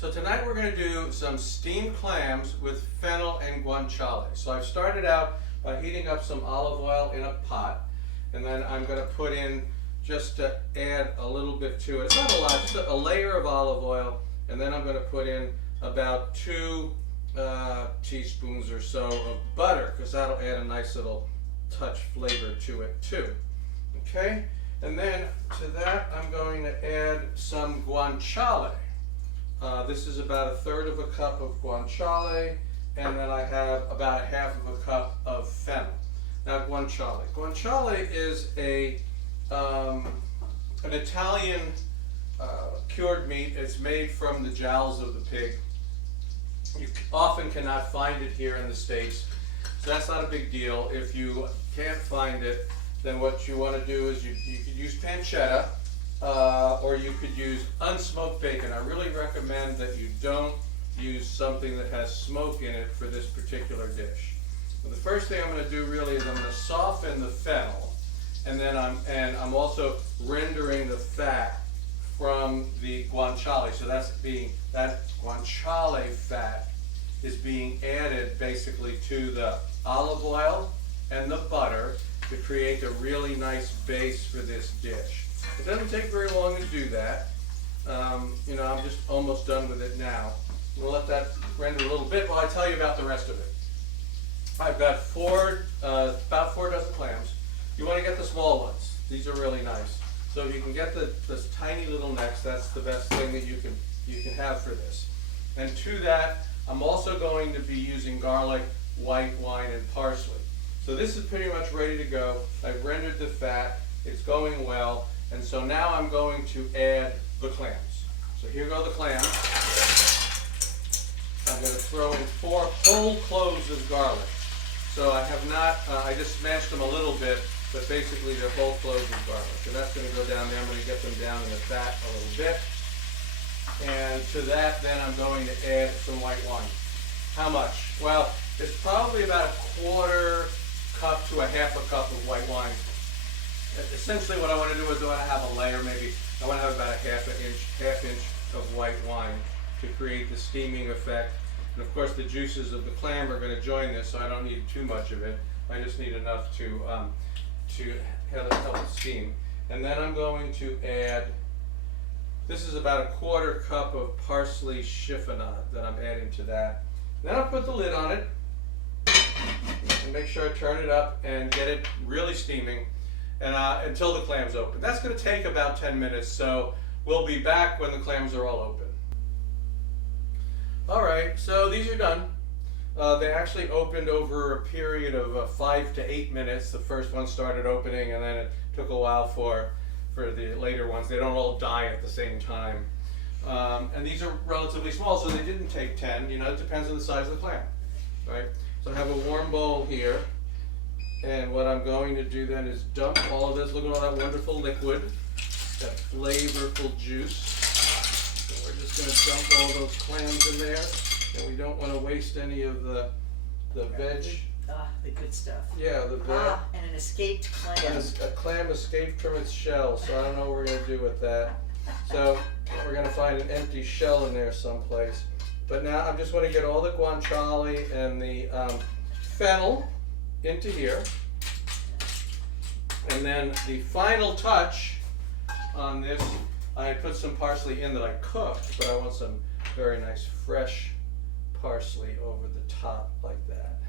So tonight we're going to do some steamed clams with fennel and guanciale. So I've started out by heating up some olive oil in a pot, and then I'm going to put in, just to add a little bit to it, it's not a lot, just a layer of olive oil, and then I'm going to put in about 2 teaspoons or so of butter, because that'll add a nice little touch flavor to it too. Okay, and then to that I'm going to add some guanciale. This is about 1/3 of a cup of guanciale, and then I have about 1/2 of a cup of fennel. Now guanciale. Guanciale is an Italian cured meat. It's made from the jowls of the pig. You often cannot find it here in the States, so that's not a big deal. If you can't find it, then what you want to do is you could use pancetta, or you could use unsmoked bacon. I really recommend that you don't use something that has smoke in it for this particular dish. Well, the first thing I'm going to do really is I'm going to soften the fennel, and then I'm also rendering the fat from the guanciale. So that guanciale fat is being added basically to the olive oil and the butter to create a really nice base for this dish. It doesn't take very long to do that. You know, I'm just almost done with it now. I'm going to let that render a little bit while I tell you about the rest of it. I've got about 4 dozen clams. You want to get the small ones. These are really nice. So if you can get the tiny little necks, that's the best thing that you can have for this. And to that, I'm also going to be using garlic, white wine, and parsley. So this is pretty much ready to go. I've rendered the fat. It's going well. And so now I'm going to add the clams. So here go the clams. I'm going to throw in 4 whole cloves of garlic. So I have not, I just smashed them a little bit, but basically they're whole cloves of garlic. So that's going to go down there. I'm going to get them down in the fat a little bit. And to that, then I'm going to add some white wine. How much? Well, it's probably about 1/4 cup to 1/2 cup of white wine. Essentially what I want to do is I want to have a layer, maybe I want to have about a half inch of white wine to create the steaming effect. And of course the juices of the clam are going to join this, so I don't need too much of it. I just need enough to help it steam. And then I'm going to add, this is about 1/4 cup of parsley chiffonade that I'm adding to that. Then I'll put the lid on it and make sure I turn it up and get it really steaming and until the clams open. That's going to take about 10 minutes, so we'll be back when the clams are all open. Alright, so these are done. They actually opened over a period of 5 to 8 minutes. The first one started opening, and then it took a while for the later ones. They don't all die at the same time. And these are relatively small, so they didn't take 10. You know, it depends on the size of the clam. Right? So I have a warm bowl here. And what I'm going to do then is dump all of this. Look at all that wonderful liquid, that flavorful juice. So we're just going to dump all those clams in there. And we don't want to waste any of the veg. The good stuff. Yeah, the veg. And an escaped clam. And a clam escaped from its shell, so I don't know what we're going to do with that. So we're going to find an empty shell in there someplace. But now I just want to get all the guanciale and the fennel into here. And then the final touch on this, I put some parsley in that I cooked, but I want some very nice fresh parsley over the top like that.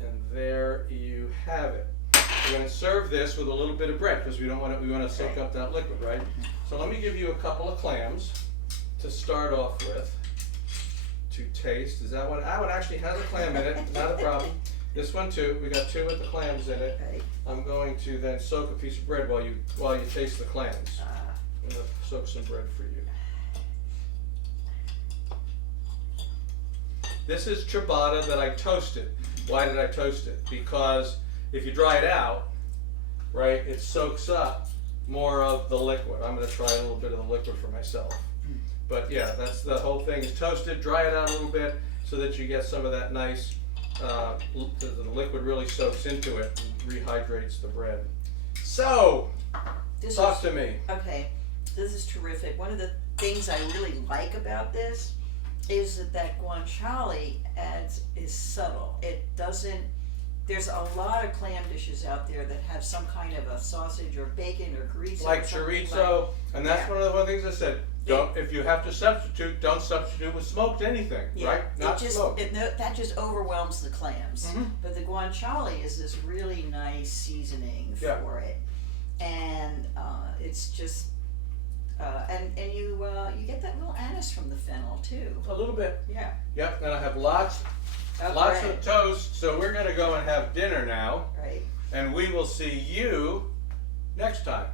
And there you have it. We're going to serve this with a little bit of bread because we want to soak up that liquid, right? So let me give you a couple of clams to start off with to taste. Is that one? That one actually has a clam in it, not a problem. This one too. We got 2 with the clams in it. Okay. I'm going to then soak a piece of bread while you taste the clams. I'm going to soak some bread for you. This is ciabatta that I toasted. Why did I toast it? Because if you dry it out, right, it soaks up more of the liquid. I'm going to try a little bit of the liquid for myself. But yeah, that's the whole thing is toasted, dry it out a little bit so that you get some of that nice, the liquid really soaks into it and rehydrates the bread. So, talk to me. Okay, this is terrific. One of the things I really like about this is that guanciale is subtle. It doesn't, there's a lot of clam dishes out there that have some kind of a sausage or bacon or grease. Like or something chorizo, and that's yeah. one of the things I said. Don't, if you have to substitute, don't substitute with smoked anything, Yeah, right? Not smoked. that just overwhelms the clams. Mhm. But the guanciale is this really nice seasoning Yeah. for it, and it's just and you get that little anise from the fennel too. A little bit. Yeah. Yep, and I have lots Okay. of toast, so we're gonna go and have dinner now, Right. and we will see you next time.